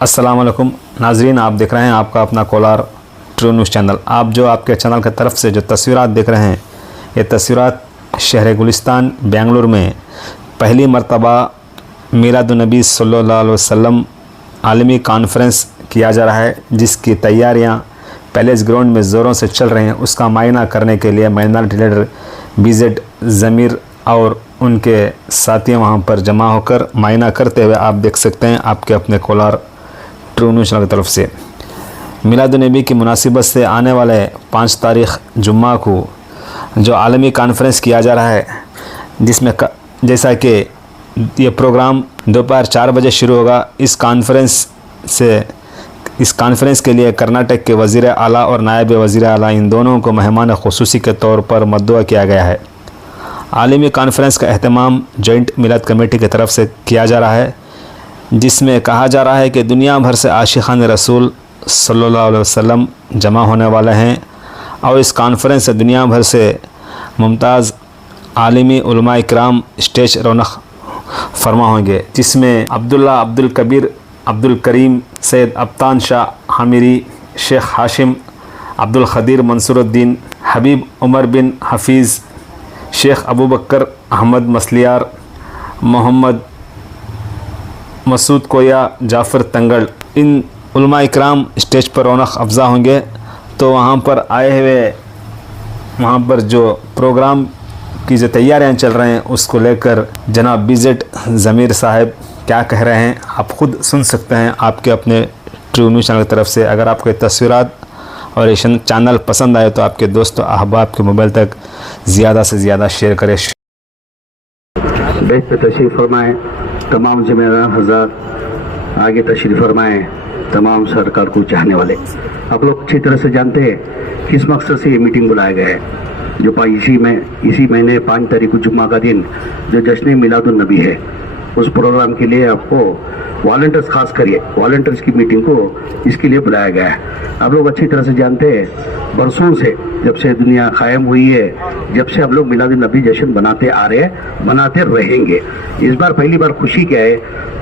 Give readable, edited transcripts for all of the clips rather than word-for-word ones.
अस्सलाम वालेकुम नाजरीन, आप देख रहे हैं आपका अपना कोलार ट्रू न्यूज़ चैनल। आप जो आपके चैनल की तरफ से जो तस्वीरात देख रहे हैं, ये तस्वीरात शहर गुलिस्तान बेंगलुरु में पहली मरतबा मीलादुन्नबी सल्लल्लाहु अलैहि वसल्लम आलमी कॉन्फ्रेंस किया जा रहा है, जिसकी तैयारियां पैलेस ग्राउंड में ज़ोरों से चल रही हैं। उसका मायना करने के लिए माइनॉरिटी लीडर बीजेड ज़मीर और उनके साथी वहां पर जमा होकर मायना करते हुए आप देख सकते हैं आपके अपने कोलार ट्रू न्यूज़ चैनल की तरफ से। मिलादुन्नबी की मुनासिबत से आने वाले 5 तारीख़ जुम्मा को जो आलमी कॉन्फ्रेंस किया जा रहा है, जिसमें जैसा कि ये प्रोग्राम दोपहर 4 बजे शुरू होगा। इस कॉन्फ्रेंस के लिए कर्नाटक के वज़ीर आला और नायब वज़ीर आला इन दोनों को मेहमान ख़ुसूसी के तौर पर मद्दुआ किया गया है। आलमी कॉन्फ्रेंस का अहतमाम जॉइंट मिलाद कमेटी की तरफ से किया जा रहा है, जिसमें कहा जा रहा है कि दुनिया भर से आशिक़ान रसूल सल्लल्लाहु अलैहि वसल्लम जमा होने वाले हैं और इस कॉन्फ्रेंस से दुनिया भर से मुमताज़ आलिमी उलमा इकराम स्टेज रौनक फरमा होंगे, जिसमें अब्दुल्ला अब्दुल कबीर अब्दुल करीम सैयद अब्तान शाह हामिरी, शेख हाशिम अब्दुल खदीर मंसूरुद्दीन, हबीब उमर बिन हफीज़, शेख अबू बकर अहमद मसलियार, मोहम्मद मसूद कोया, जाफ़र तंगड़, इन उलमा इकराम स्टेज पर रौनक अफजा होंगे। तो वहाँ पर आए हुए वहाँ पर जो प्रोग्राम की जो तैयारियां चल रहे हैं, उसको लेकर जनाब बीजेड ज़मीर साहब क्या कह रहे हैं आप ख़ुद सुन सकते हैं आपके अपने ट्रू न्यूज़ चैनल की तरफ से। अगर आपको तस्वीरात और ये चैनल पसंद आए तो आपके दोस्तों अहबाब के मोबाइल तक ज़्यादा से ज़्यादा शेयर करें। बेहद पे तशरीफ़ फरमाएँ तमाम ज़िम्मेदार हज़रात, आगे तशरीफ़ फरमाएँ तमाम सरकार को चाहने वाले। आप लोग अच्छी तरह से जानते हैं किस मकसद से ये मीटिंग बुलाया गया है। जो इसी महीने 5 तारीख को जुम्मा का दिन जो जश्न मिलादुन्नबी है, उस प्रोग्राम के लिए आपको वॉलंटियर्स, खास करिए वॉलंटियर्स की मीटिंग को इसके लिए बुलाया गया है। आप लोग अच्छी तरह से जानते हैं बरसों से, जब से दुनिया कायम हुई है, जब से हम लोग मिलादुन्नबी जश्न बनाते आ रहे हैं, बनाते रहेंगे। इस बार पहली बार खुशी क्या है,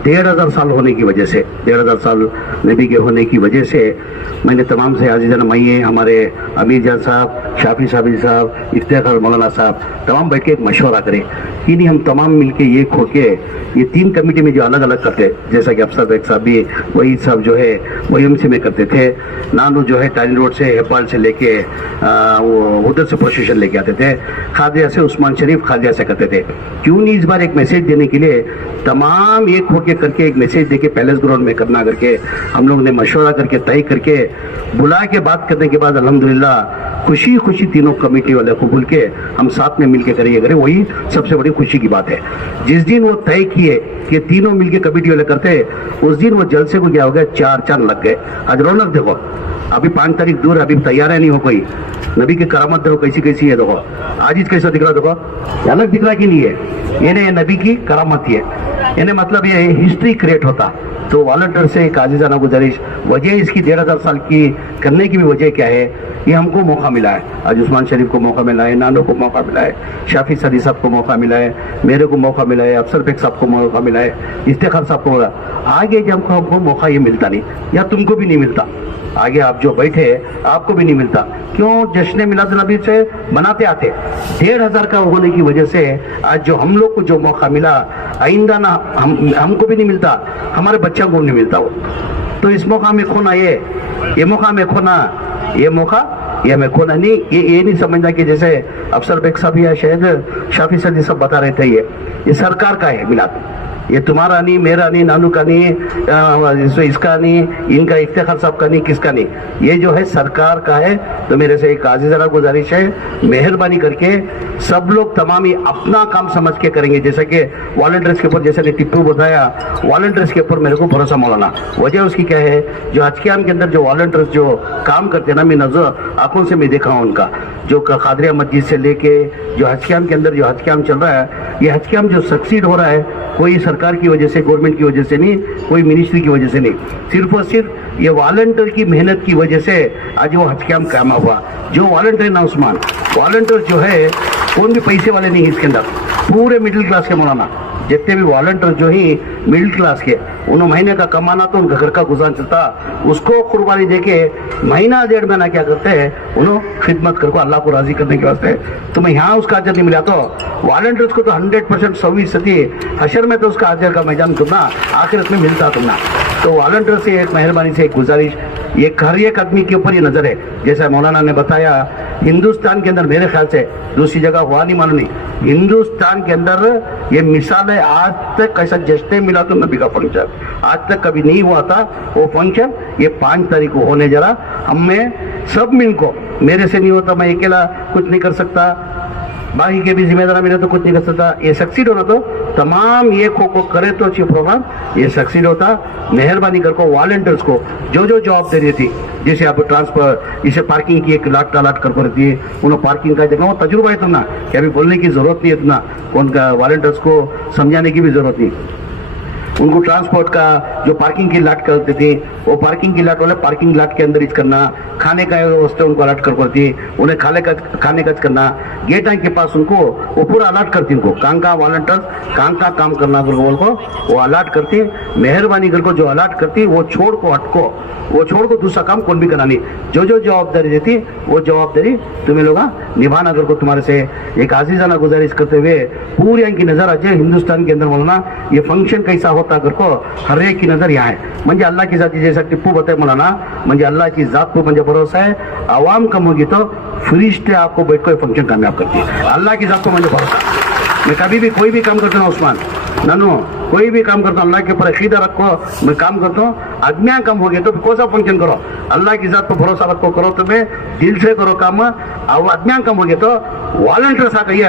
1500 साल होने की वजह से, 1500 साल नबी के होने की वजह से मैंने तमाम से आजीज़ान माइए, हमारे अमीर जान साहब, शाफी साहब, इफ्तिखार मौलाना साहब, तमाम बैठ के एक मशवरा करें कि नहीं हम तमाम मिलके ये खोके ये 3 कमेटी में जो अलग अलग करते, जैसा कि अफसर बेग साहब भी वही सब जो है वही में करते थे, नानू जो है टाइल रोड से हेपाल से लेके वो उधर से प्रोसेशन लेके आते थे, खादिया से उस्मान शरीफ खादिया से करते थे। क्यों नहीं इस बार एक मैसेज देने के लिए तमाम एक होके करके एक मैसेज देके पैलेस ग्राउंड में करना करके हम लोग ने मशवरा करके तय करके बुला के बात करने के बाद अल्हम्दुलिल्लाह खुशी खुशी तीनों कमेटी वाले को बोल के हम साथ में मिलके करें, वही सबसे बड़ी खुशी की बात है। जिस दिन वो तय किए कि तीनों मिलके कमेटी वाले करते, उस दिन वो जलसे को क्या हो गया, 4 चांद लग गए। आज रौनक देखो, अभी 5 तारीख दूर, अभी तैयार है नहीं हो कोई। नबी की करामत देखो कैसी कैसी है, देखो आज कैसा दिख रहा, देखो अलग दिख रहा कि नहीं है, ये नबी की करामत ही है, यानी मतलब ये हिस्ट्री क्रिएट होता। तो वॉलंटियर से एक आजीज़ाना गुजारिश, वजह इसकी 1500 साल की करने की भी वजह क्या है, ये हमको मौका मिला है। आज उस्मान शरीफ को मौका मिला है, नानो को मौका मिला है, शाफी सदी साहब को मौका मिला है, मेरे को मौका मिला है, अफसर बेग साहब को मौका मिला है, इफ्तिखार साहब को मौका। आगे जब हमको मौका ये मिलता नहीं, या तुमको भी नहीं मिलता, आगे आप जो बैठे आपको भी नहीं मिलता। क्यों? जश्न मिलादुन्नबी से बनाते आते 1500 का होने की वजह से आज जो हम लोग को जो मौका मिला, आइंदा ना हमको भी नहीं मिलता, हमारे बच्चों को नहीं मिलता वो। तो इस मौका में खोना, ये मौका में खोना, ये मैं खोना नहीं, ये नहीं समझना कि जैसे अफसर बेग साहब या शायद शाफी सदी सब बता रहे थे, ये सरकार का है मिलाद, ये तुम्हारा नहीं, मेरा नहीं, नानू का नहीं, इसका नहीं, इनका इफ्तिखार साहब का नहीं, किसका नहीं, ये जो है सरकार का है। तो मेरे से एक आजीज़ाना गुजारिश है, मेहरबानी करके सब लोग तमाम ही अपना काम समझ के करेंगे। जैसे कि वॉलंटियर्स के ऊपर, जैसे ने टिप्पू बताया, वॉलंटियर्स के ऊपर मेरे को भरोसा मौलाना। वजह उसकी क्या है, जो हज कैम्प के अंदर जो वॉलंटियर्स जो काम करते हैं ना, मैं नजर आंखों से मैं देखा हूँ उनका, जो खादरिया मस्जिद से लेके जो हज कैम्प के अंदर जो हज कैम्प चल रहा है, ये हज कैम्प जो सक्सीड हो रहा है, कोई सरकार की वजह से, गवर्नमेंट की वजह से नहीं, कोई मिनिस्ट्री की वजह से नहीं, सिर्फ और सिर्फ ये वॉलंटियर की मेहनत की वजह से आज वो हज कैम्प कायम हुआ। जो वॉलंटियर ना उस्मान, वॉलंटियर जो है कौन भी पैसे वाले नहीं है इसके अंदर, पूरे मिडिल क्लास के मौलाना, जितने भी वॉलंटियर जो ही मिडिल क्लास के उन्होंने महीने का कमाना तो उनका घर का गुजारा चलता, उसको कुर्बानी देके महीना 1.5 महीना क्या करते हैं, उन्होंने खिदमत करको अल्लाह को राजी करने के वास्ते। तुम्हें यहाँ उसका अजर नहीं मिला तो वॉलंटियर्स को तो 100% 100% हशर में तो उसका अजर का मैदान तुमना आखिरत में मिलता तुमना। तो वॉलंटियर से एक मेहरबानी से एक गुजारिश, ये हर एक आदमी के ऊपर ये नजर है। जैसा मौलाना ने बताया, हिंदुस्तान के अंदर मेरे ख्याल से दूसरी जगह हुआ नहीं मालूम नहीं, हिंदुस्तान के अंदर ये मिसाल है। आज तक कैसा जश्न मिलादुन नबी का फंक्शन आज तक कभी नहीं हुआ था। वो फंक्शन ये 5 तारीख को होने जरा, हमें सब मिलको, मेरे से नहीं होता, मैं अकेला कुछ नहीं कर सकता, बाकी के भी जिम्मेदार मेरे तो कुछ नहीं कर सकता। ये सक्सीड होना तो तमाम ये को करे तो अच्छी प्रोग्राम ये सक्सीड होता। मेहरबानी कर को वॉलंटियर्स को जो जो जवाबदारी थी, जैसे आप ट्रांसफर इसे पार्किंग की एक लाट कर रहती है, उन्होंने पार्किंग का जगह वो तजुर्बा है तुमना कि अभी बोलने की जरूरत नहीं है, तुमना कौन का वॉलंटियर्स को समझाने की भी जरूरत नहीं। उनको ट्रांसपोर्ट का जो पार्किंग की लाट करते थे, वो पार्किंग की लाट वाले पार्किंग लाट के अंदर ही करना, खाने का व्यवस्था उनको अलर्ट करती, उन्हें खाने का करना, गेट के पास उनको वो पूरा अलर्ट करती, उनको कहाँ वॉलंटियर्स कहाँ काम करना बोल को वो अलर्ट करती। मेहरबानी करके जो अलर्ट करती वो छोड़ को हटको, वो छोड़ को दूसरा काम कौन भी करानी, जो जो जवाबदारी देती वो जवाबदारी तुम्हें लोग निभाना करको। तुम्हारे से एक आजीजाना गुजारिश करते हुए पूरी की नजर आज हिंदुस्तान के अंदर बोलना ये फंक्शन कैसा होता करको हर एक की नजर यहाँ है। म्हणजे अल्लाह की जाती, जैसा टिप्पू बताए मौलाना, म्हणजे अल्लाह की जात पर मुझे भरोसा है, आवाम कम होगी तो फरिश्ते आपको बैठ कर फंक्शन कामयाब करती है। अल्लाह की जात पर मुझे भरोसा, मैं कभी भी कोई भी काम करता हूँ उस्मान नानू, कोई भी काम करता हूँ अल्लाह के ऊपर अकीदा रखो, मैं काम करता हूँ, आदमियाँ कम हो गए तो कौन सा फंक्शन करो, अल्लाह की जात पर भरोसा रखो, करो तुम्हें दिल से करो काम। अब आदमियाँ कम हो गए तो वॉलंटियर्स आ गई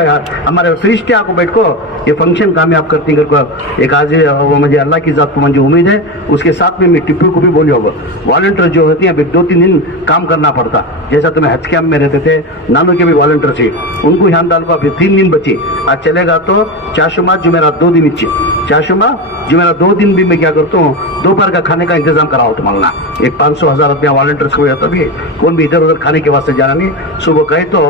हमारे फरिश्ते आपको बैठ को ये फंक्शन कामयाब करती करको। एक आज मुझे अल्लाह की जात पर मुझे उम्मीद है, उसके साथ में मैं टिप्पू को भी बोली होगा, वॉलंटियर जो होती है अभी 2-3 दिन काम करना पड़ता। जैसा तुम्हें हज कैम्प में रहते थे, नानू के भी वॉलंटियर थे, उनको यहाँ डाल को अभी 3 दिन बची, आज चलेगा तो चाशुमा जुमेरात 2 दिन इच्छे, चाशुमा जुमेरात 2 दिन भी मैं क्या करता हूँ, दोपहर का खाने का इंतजाम कराओ तो मांगना। एक 500,000 रुपया वॉलंटियर्स को जाता भी, कौन भी इधर उधर खाने के वास्ते जाना नहीं, सुबह कहे तो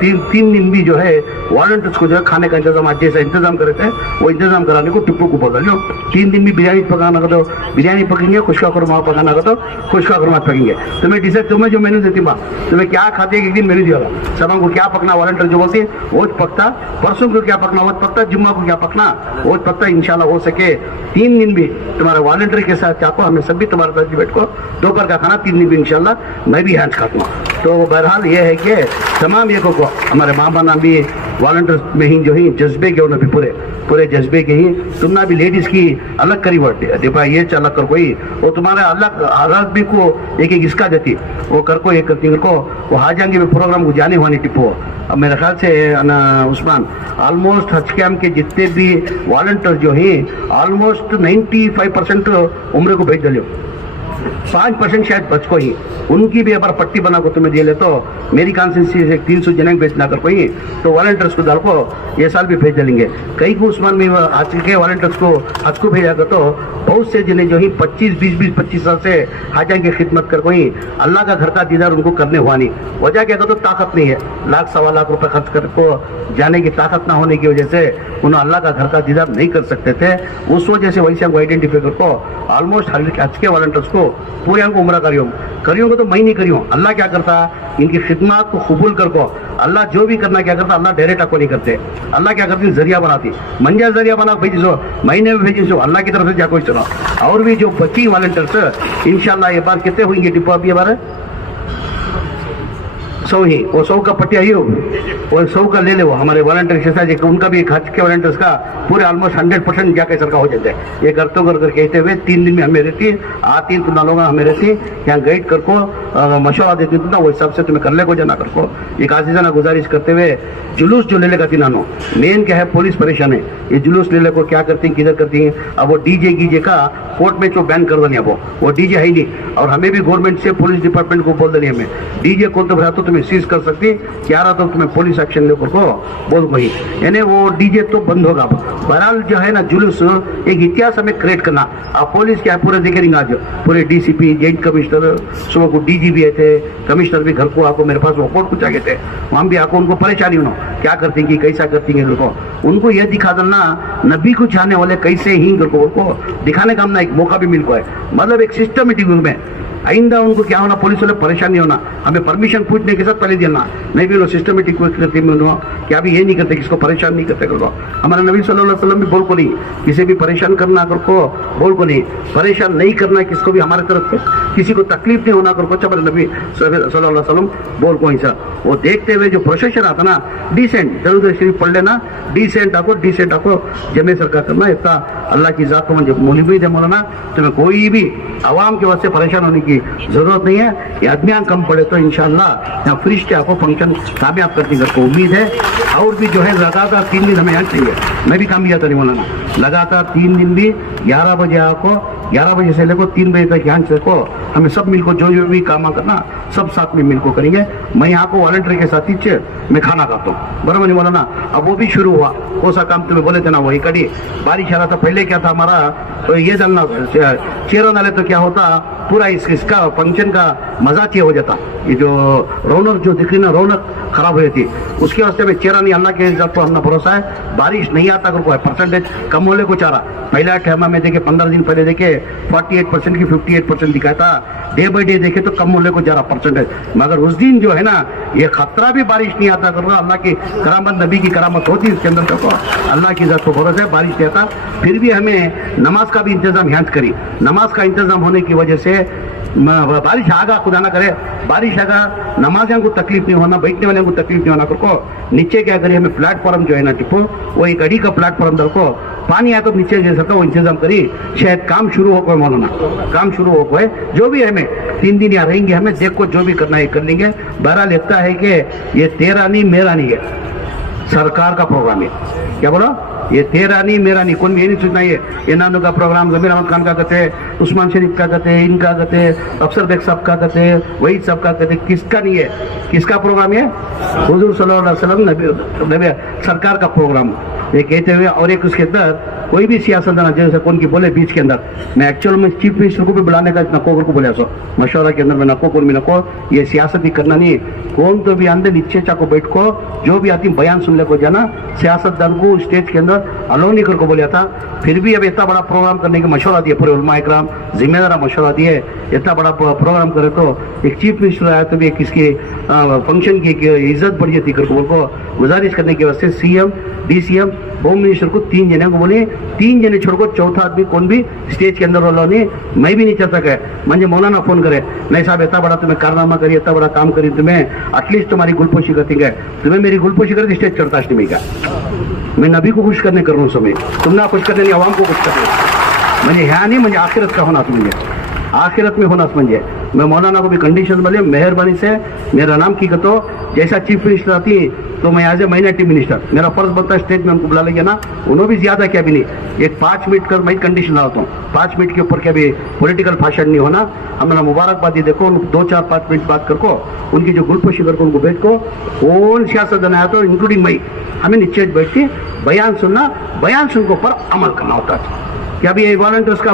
3 दिन भी जो है वॉलंटियर्स को जो है खाने का इंतजाम आज जैसा इंतजाम करे थे वो इंतजाम कराने को टिप्पू को बोल रहे हो। 3 दिन भी बिरयानी पकाना का तो बिरयानी पकेंगे, खुशका खुरमा पकाना का तो खुशका खुरमा पकेंगे। तुम्हें डिसाइड, तुम्हें जो मेन्यू देती माँ, तुम्हें क्या खाते एक दिन मेन्यू दिया, सब को क्या पकना वॉलंटियर जो बोलती वो पकता, परसों को क्या पकना वो पकता, जुम्मा को क्या पकना वो पकता। इंशाल्लाह हो सके 3 दिन भी तुम्हारे वॉलंटियर के साथ चाहो, हमें सब भी तुम्हारे साथ बैठ को दोपहर का खाना 3 दिन भी इंशाल्लाह मैं भी हैंड खाता हूँ। तो बहरहाल ये है कि तमाम ये को हमारे माँ बाप भी वॉलंटियर्स में ही जो ही जज्बे के उन्हें भी पूरे जज्बे के ही तुमना भी लेडीज की अलग करी बढ़ती देखा ये चल कर कोई वो तुम्हारे अलग अलग भी को एक इसका देती वो कर को एक करती को वो हाजांगे भी प्रोग्राम को जाने वानी टिप्पो। अब मेरे ख्याल से उस्मान ऑलमोस्ट हज कैम्प के जितने भी वॉलंटियर जो हैं ऑलमोस्ट 95% उम्र को भेज दिलो, 5% शायद बच को ही उनकी भी अगर पट्टी बना को तुम्हें दे ले तो मेरी कॉन्सेंसी से 300 जने भेजना कर कोई तो वॉलंटियर्स को डाल को ये साल भी भेज देंगे। कई को उस्मान में आज के वॉलंटियर्स को आज को भेजा कर तो बहुत से जने जो ही 25 साल से हाजा की खिदमत कर कोई अल्लाह का घर का दीदार उनको करने हुआ नहीं। वजह क्या तो ताकत नहीं है, 1-1.25 लाख रुपए खर्च कर को जाने की ताकत ना होने की वजह से उन्हें अल्लाह का घर का दीदार नहीं कर सकते थे। उस वजह से वैसे हमको आइडेंटिफाई कर को ऑलमोस्ट आज के वॉलंटियर्स को पूरे हमको उम्र करियो को तो मैं नहीं करियो। अल्लाह क्या करता इनकी खिदमत को कबूल कर को अल्लाह जो भी करना क्या करता अल्लाह डायरेक्ट आपको नहीं करते, अल्लाह क्या करती जरिया बनाती, मंजा जरिया बना भेजी सो महीने में भेजी सो अल्लाह की तरफ से जा कोई सुनो। और भी जो बची वॉलंटियर्स इंशाल्लाह ये बार कितने हुएंगे डिब्बा अभी बार 100 ही वो 100 का पट्टी आई हो वो 100 का ले ले वो हमारे वॉलंटियर के साथ उनका भी खर्च के वॉलंटियर्स का पूरे ऑलमोस्ट 100% जाके सरकार हो जाते हैं। ये करते कर कहते हुए 3 दिन में हमें रहती आती तो ना लोग हमें रहती यहाँ गाइड कर को मशवरा देती तो ना वो हिसाब से तुम्हें कर ले को जाना कर को। एक आजीजाना गुजारिश करते हुए जुलूस जो ले लेगा तीनानो मेन क्या है पुलिस परेशान है, ये जुलूस ले ले को क्या करती है किधर करती है। अब वो डीजे गीजे का कोर्ट में जो बैन कर देनी वो डीजे है ही नहीं और हमें भी गवर्नमेंट से पुलिस डिपार्टमेंट को बोल देनी हमें डीजे कौन तो भरा तो तुम्हें सीज कर सकती, 11 तो तुम्हें पुलिस एक्शन लेकर को बोल वही, यानी वो डीजे तो बंद होगा। बहरहाल जो है ना जुलूस एक इतिहास हमें क्रिएट करना। अब पुलिस क्या पूरे दिखेंगे, आज पूरे डीसीपी, जॉइंट कमिश्नर, सुबह को डीजीपी आए थे, कमिश्नर भी घर को आको मेरे पास रिपोर्ट कुछ आगे थे, वहाँ भी आको उनको परेशानी होना, क्या करती कि कैसा करती है, उनको यह दिखा देना नबी को चाहने वाले कैसे ही उनको दिखाने का हमने एक मौका भी मिल को है। मतलब एक सिस्टमेटिक में आइंदा उनको क्या होना, पुलिस वाले परेशान नहीं होना, हमें परमिशन पूछने के साथ पहले देना, नहीं भी वो सिस्टमेटिक करते क्या भी ये नहीं करते, किसको परेशान नहीं करते करो। हमारे नबी सल्लल्लाहु अलैहि वसल्लम भी बोल को नहीं, किसी भी परेशान करना कर को बोल को नहीं, परेशान नहीं करना किसको भी, हमारे तरफ से किसी को तकलीफ नहीं होना कर को हमारे नबी सल्लल्लाहु अलैहि वसल्लम बोल को ऐसा। वो देखते हुए जो प्रोसेशन आता ना डिसेंट, जरूर शरीफ पढ़ लेना, डिसेंट आको जमे सरकार करना, इतना अल्लाह की जात को मुझे मुलीद है मौलाना, तुम्हें कोई भी आवाम के वास्ते परेशान होने की जरूरत नहीं है। ये आदमियां कम पड़े तो इंशाअल्लाह यहाँ फ्रिज आपको फंक्शन कामयाब करने को उम्मीद है। और भी जो है लगातार 3 दिन हमें यहाँ चाहिए, मैं भी काम किया था नहीं मौलाना, लगातार 3 दिन भी 11 बजे आपको, 11 बजे से लेकर 3 बजे तक यहाँ से को हमें सब मिलकर जो भी काम करना सब साथ में मिलकर करेंगे। मैं यहाँ को वॉलंटियर के साथ ही मैं खाना खाता हूँ, बराबर नहीं मौलाना। अब वो भी शुरू हुआ, कौन सा काम तुम्हें बोले थे ना वही कड़ी, बारिश आ रहा था, पहले क्या था हमारा तो ये डालना चेहरा डाले तो क्या होता, पूरा इसका फंक्शन का मजा चेंज हो जाता, ये जो रौनक जो दिख रही ना रौनक खराब हो जाती, उसके वास्ते में चेहरा नहीं, अल्लाह के जब तो हमने भरोसा है, बारिश नहीं आता को परसेंटेज कम होने को चाह रहा। पहला ठहमा में देखे 15 दिन पहले देखे 48% की 58% दिखाया था, डे बाई डे देखे तो कम होने को जा रहा परसेंटेज, मगर उस दिन जो है ना ये खतरा भी बारिश नहीं आता कर रहा, अल्लाह की करामत, नबी की करामत होती है इसके अंदर, तो अल्लाह की जात को भरोसा है बारिश नहीं आता। फिर भी हमें नमाज का भी इंतजाम यहाँ करी, नमाज का इंतजाम होने की वजह से बारिश आगा, खुदा ना करे बारिश आगा, नमाजियों को तकलीफ नहीं होना, बैठने वाले को तकलीफ नहीं होना को नीचे क्या करिए, हमें प्लेटफॉर्म जो है ना टिप्पो वो एक अड़ी का प्लेटफॉर्म दरको, पानी आया तो नीचे जैसा था वो इंतजाम करी, शायद काम शुरू हो कोई मौलाना, काम शुरू हो कोई, जो भी हमें 3 दिन यहाँ रहेंगे, हमें देखो जो भी करना है कर लेंगे। बहरहाल लगता है कि ये तेरा नहीं मेरा नहीं है, सरकार का प्रोग्राम है, क्या बोलो, ये तेरा नहीं मेरा नहीं, कौन भी ये नहीं सोचना, ये नानू का प्रोग्राम, जमीर अहमद खान का कहते हैं, उस्मान शरीफ का कहते हैं, इनका कहते हैं, अफसर बेग साहब का कहते हैं, वही सब का कहते हैं, किसका नहीं है, किसका प्रोग्राम है, हुजूर सल्लल्लाहु अलैहि वसल्लम नबी सरकार का प्रोग्राम ये कहते हुए। और एक उसके अंदर कोई भी सियासतदान जैसे कौन की बोले बीच के अंदर, मैं एक्चुअल में चीफ मिनिस्टर को भी बुलाने का नको को बोले, सो मशवरा के अंदर में नको कौन भी नको, ये सियासत ही करना नहीं, कौन तो भी अंदर नीचे चाको बैठ को जो भी आती बयान सुनने को जाना, सियासतदान को स्टेज के अंदर अलो नहीं कर को बोला था। फिर भी अब इतना बड़ा प्रोग्राम करने की मशवरा दिए, पूरे उलमा इकराम जिम्मेदार मशवरा दिए, इतना बड़ा प्रोग्राम करे तो एक चीफ मिनिस्टर आया तो भी किसकी फंक्शन की इज्जत बढ़ जाती कर को गुजारिश करने के वास्ते सीएम, डीसीएम, होम मिनिस्टर को 3 जने को बोले, 3 जने छोड़ को चौथा आदमी कौन भी स्टेज के अंदर वाला नहीं, मैं भी नहीं चल सका है। मुझे मौलाना फोन करे, नहीं साहब इतना बड़ा तुम्हें कारनामा करी, इतना बड़ा काम करी, तुम्हें एटलीस्ट तुम्हारी गुलपोशी करती गए, तुम्हें मेरी गुलपोशी करती स्टेज चढ़ता नहीं का, मैं नबी को खुश करने कर रहा हूँ समय, तुमने खुश करने नहीं, आवाम को खुश करने, मुझे यहाँ नहीं, मुझे आखिरत का होना, मुझे आखिरत में होना समझे। मैं मौलाना को भी कंडीशन बोले, मेहरबानी से मेरा नाम की तो जैसा चीफ मिनिस्टर आती तो मैं एज ए माइनॉरिटी मिनिस्टर मेरा फर्ज बनता है स्टेज में उनको बुला लेंगे ना, उन्होंने भी ज्यादा क्या भी नहीं, एक 5 मिनट का मैं कंडीशन लगाता हूँ, 5 मिनट के ऊपर क्या भी पॉलिटिकल भाषण नहीं होना, हमारा मुबारकबादी देखो 2-4-5 मिनट बात करको, उनकी जो गुलपोशी करको उनको बैठ को कौन सियासत बनाया तो इंक्लूडिंग मई, हमें नीचे बैठती बयान सुनना, बयान सुनकर पर अमल करना होता है। क्या भी वॉलंटियर्स का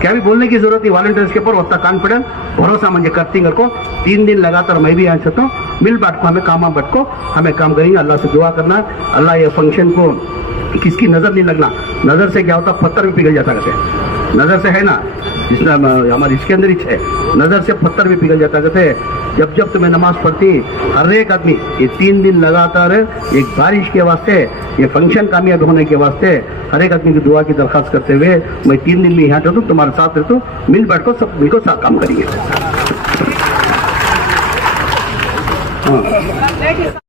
क्या भी बोलने की जरूरत है, वॉलंटियर्स के ऊपर उतना कॉन्फिडेंस भरोसा मुझे करती को 3 दिन लगातार मैं भी आ सकता हूँ, मिल बांट को हमें काम बट को हमें काम करेंगे, अल्लाह से दुआ करना, अल्लाह ये फंक्शन को किसकी नजर नहीं लगना, नजर से क्या होता पत्थर भी पिघल जाता कहते, नजर से है ना, जिसमें हमारी इसके अंदर ही है, नजर से पत्थर भी पिघल जाता कहते। जब जब तुम्हें नमाज पढ़ती हर एक आदमी ये 3 दिन लगातार एक बारिश के वास्ते, ये फंक्शन कामयाब होने के वास्ते हर एक आदमी की दुआ की दरखास्त करते हुए मैं 3 दिन में यहाँ रहता हूँ, तुम्हारे साथ रहता हूँ, मिल बैठ को सब मिलकर साथ काम करेंगे। हाँ।